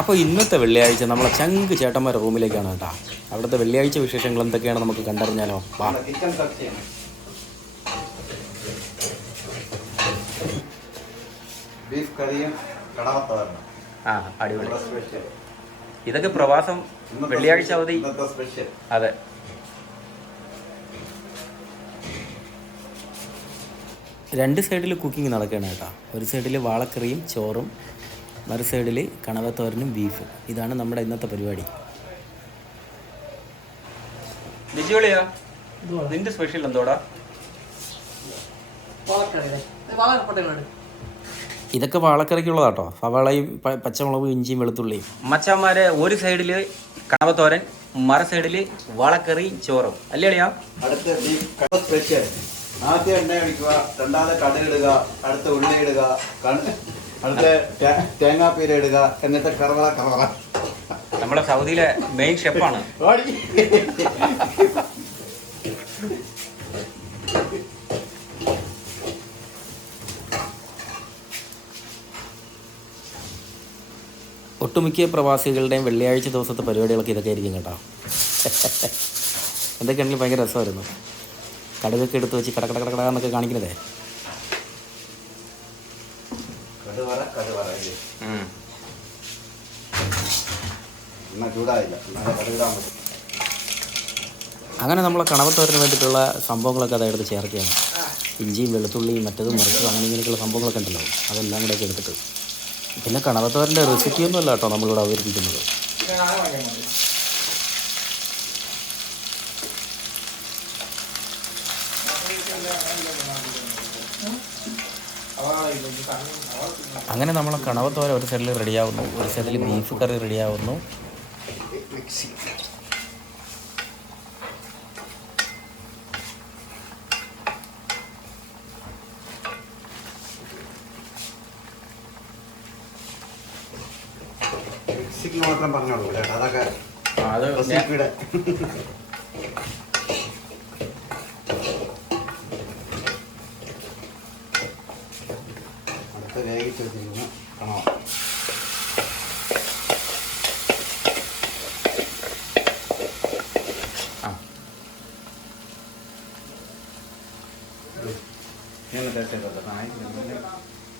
അപ്പോൾ ഇന്നത്തെ വെള്ളിയാഴ്ച നമ്മളെ ചങ്ക് ചേട്ടന്മാരുടെ റൂമിലേക്കാണ് കേട്ടോ. അവിടുത്തെ വെള്ളിയാഴ്ച വിശേഷങ്ങൾ എന്തൊക്കെയാണ് നമുക്ക് കണ്ടറിഞ്ഞാലോ. വാ. ബീഫ് കറിയും കടവത്തോരനും. ആ, അടിപൊളി. ഇതൊക്കെ പ്രവാസം വെള്ളിയാഴ്ച അവധി. അതെ. രണ്ട് സൈഡിൽ കുക്കിംഗ് നടക്കുകയാണ് കേട്ടോ. ഒരു സൈഡിൽ വാളക്കറിയും ചോറും, മറു സൈഡിൽ കണവത്തോരനും ബീഫും. ഇതാണ് നമ്മുടെ ഇന്നത്തെ പരിപാടി. ലിജിയോളിയാ, നിന്റെ സ്പെഷ്യൽ എന്തോടാ? ഇതൊക്കെ വാളക്കറിക്കുള്ളതാട്ടോ. സവാളയും പച്ചമുളകും ഇഞ്ചിയും വെളുത്തുള്ളിയും. മച്ചാന്മാരെ, ഒരു സൈഡിൽ കണവത്തോരൻ, മറു സൈഡിൽ വാളക്കറി ചോറും. അല്ലേളിയാ? അടുത്ത ബീഫ് സ്പെഷ്യൽ. ആദ്യം എണ്ണ ഒഴിക്കുക, രണ്ടാമത് കടുകിടുക, അടുത്ത ഉള്ളി ഇടുക, അടുത്ത തേങ്ങാപ്പീര ഇടുക, എന്നിട്ട് കറവറ. നമ്മളെ സൗദിയിലെ മെയിൻ ഷെഫാണ്. ഒട്ടുമിക്ക പ്രവാസികളുടെയും വെള്ളിയാഴ്ച ദിവസത്തെ പരിപാടികളൊക്കെ ഇതൊക്കെ ആയിരിക്കും കേട്ടോ. എന്തൊക്കെയാണെങ്കിലും ഭയങ്കര രസമായിരുന്നു. കടുകൊക്കെ എടുത്ത് വെച്ച് കടന്നൊക്കെ കാണിക്കുന്നതേ. അങ്ങനെ നമ്മളെ കണവത്തോരന് വേണ്ടിയിട്ടുള്ള സംഭവങ്ങളൊക്കെ അതെടുത്ത് ചേർക്കുകയാണ്. ഇഞ്ചിയും വെളുത്തുള്ളിയും മറ്റതും മറിച്ചതും അങ്ങനെ ഇങ്ങനെയൊക്കെയുള്ള സംഭവങ്ങളൊക്കെ ഉണ്ടല്ലോ, അതെല്ലാം കൂടെയൊക്കെ എടുത്തിട്ട്. പിന്നെ കണവത്തോരൻ്റെ റെസിപ്പിയൊന്നും അല്ല കേട്ടോ നമ്മളിവിടെ അവതരിപ്പിക്കുന്നത്. അങ്ങനെ നമ്മളെ കണവത്തോര ഒരു സൈഡിൽ റെഡിയാവുന്നു, ഒരു സൈഡിൽ ബീഫ് കറി റെഡിയാവുന്നു. മാത്രം പറഞ്ഞോളൂ അതൊക്കെ അടുത്ത് വേവിച്ച് വെച്ചിരിക്കുന്ന കണവ.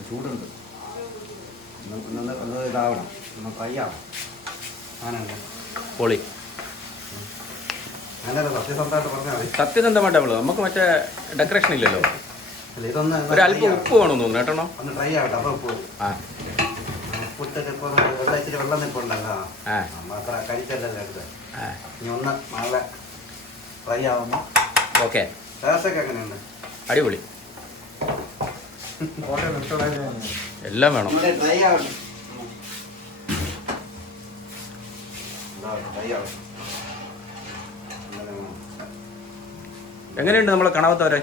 ചൂടുണ്ട്, ഇതാവണം, ഒന്ന് ഫ്രൈ ആവണം. പൊളി. സത്യസന്ധമായിട്ട് നമുക്ക് മറ്റേ ഡെക്കറേഷൻ ഇല്ലല്ലോ. ഒരു അല്പം ഉപ്പ് വേണമെന്ന് തോന്നുന്നു കേട്ടോ. ഒന്ന് ട്രൈ ആവട്ടെ. അപ്പൊ ഉപ്പ് വെള്ളം നിൽപ്പുണ്ടല്ലോ, അത്ര കഴിച്ചല്ലോ എടുത്ത്. ഇനി ഒന്ന് നല്ല ഫ്രൈ ആവുന്നു. ഓക്കെ. ടേസ്റ്റൊക്കെ എങ്ങനെയുണ്ട്? അടിപൊളി. എല്ലാം വേണം. ട്രൈ ആവട്ടെ. എങ്ങനെയുണ്ട് നമ്മളെ കണവത്തോരൻ?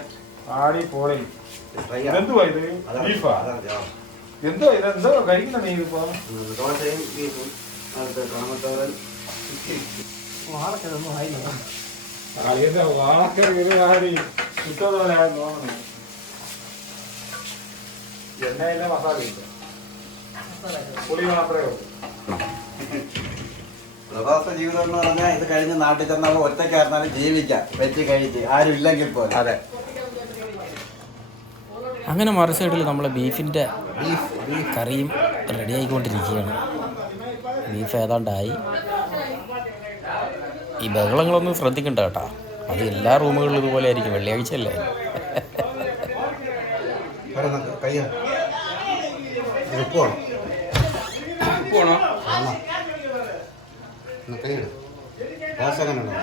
പ്രവാസ ജീവിതം എന്ന് പറഞ്ഞാൽ ഇത് കഴിഞ്ഞ് നാട്ടിൽ ചെന്നാൽ ഒറ്റയ്ക്കായിരുന്നാലും ജീവിക്കാം, വെച്ച് കഴിച്ച് ആരും ഇല്ലെങ്കിൽ പോലെ. അതെ. അങ്ങനെ മറു സൈഡിൽ നമ്മളെ ബീഫിൻ്റെ കറിയും റെഡി ആയിക്കൊണ്ടിരിക്കുകയാണ്. ബീഫ് ഏതാണ്ടായി. ഈ ബഹളങ്ങളൊന്നും ശ്രദ്ധിക്കണ്ട കേട്ടോ, അത് എല്ലാ റൂമുകളിലും ഇതുപോലെ ആയിരിക്കും. വെള്ളിയാഴ്ച അല്ലേ.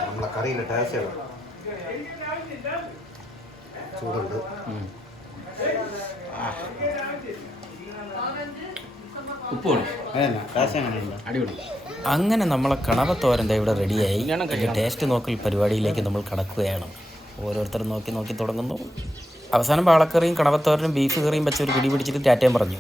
നമ്മളെ കറിയിലെ ടേസ്റ്റ് ചൂടുണ്ട്. അങ്ങനെ നമ്മളെ കണവത്തോരൻ്റെ ഇവിടെ റെഡിയായി. ടേസ്റ്റ് നോക്കൽ പരിപാടിയിലേക്ക് നമ്മൾ കടക്കുകയാണ്. ഓരോരുത്തരും നോക്കി തുടങ്ങുന്നു. അവസാനം വാളക്കറിയും കണവത്തോരനും ബീഫ് കറിയും വെച്ച് ഒരു പിടി പിടിച്ചിട്ട് ടാറ്റയും പറഞ്ഞു.